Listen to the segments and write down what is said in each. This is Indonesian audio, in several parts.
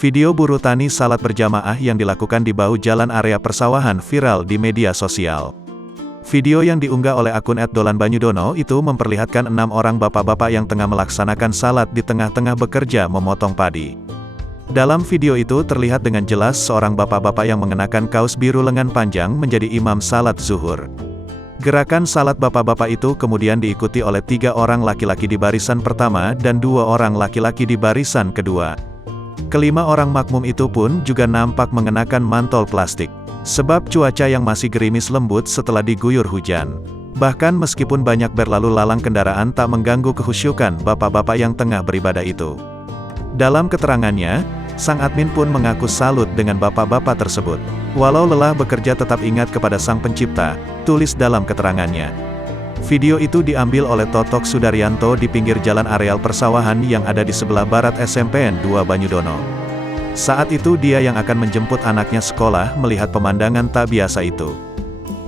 Video buruh tani salat berjamaah yang dilakukan di bahu jalan area persawahan viral di media sosial. Video yang diunggah oleh akun @dolanbanyudono itu memperlihatkan 6 orang bapak-bapak yang tengah melaksanakan salat di tengah-tengah bekerja memotong padi. Dalam video itu terlihat dengan jelas seorang bapak-bapak yang mengenakan kaos biru lengan panjang menjadi imam salat zuhur. Gerakan salat bapak-bapak itu kemudian diikuti oleh 3 orang laki-laki di barisan pertama dan 2 orang laki-laki di barisan kedua. Kelima orang makmum itu pun juga nampak mengenakan mantol plastik. Sebab cuaca yang masih gerimis lembut setelah diguyur hujan. Bahkan meskipun banyak berlalu lalang kendaraan tak mengganggu kehusyukan bapak-bapak yang tengah beribadah itu. Dalam keterangannya, sang admin pun mengaku salut dengan bapak-bapak tersebut. Walau lelah bekerja tetap ingat kepada Sang Pencipta, tulis dalam keterangannya. Video itu diambil oleh Totok Sudaryanto di pinggir jalan areal persawahan yang ada di sebelah barat SMPN 2 Banyudono. Saat itu dia yang akan menjemput anaknya sekolah melihat pemandangan tak biasa itu.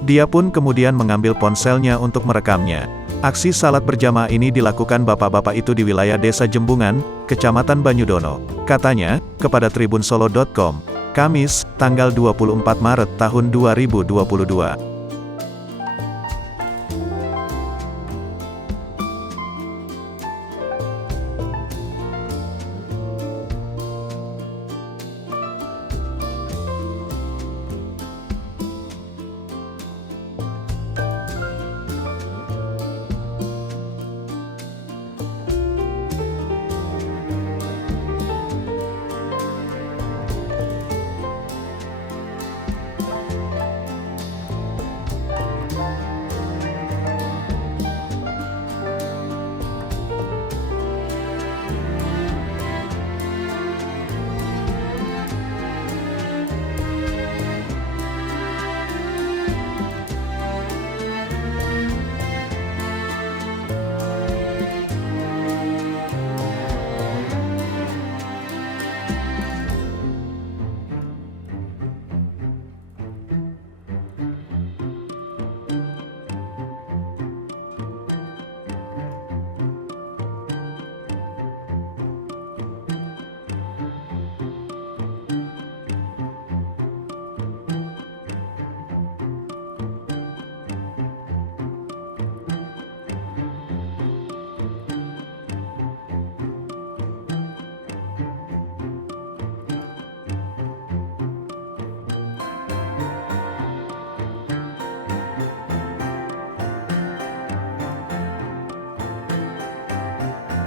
Dia pun kemudian mengambil ponselnya untuk merekamnya. Aksi salat berjamaah ini dilakukan bapak-bapak itu di wilayah Desa Jembungan, Kecamatan Banyudono. Katanya, kepada tribunsolo.com, Kamis, tanggal 24 Maret tahun 2022.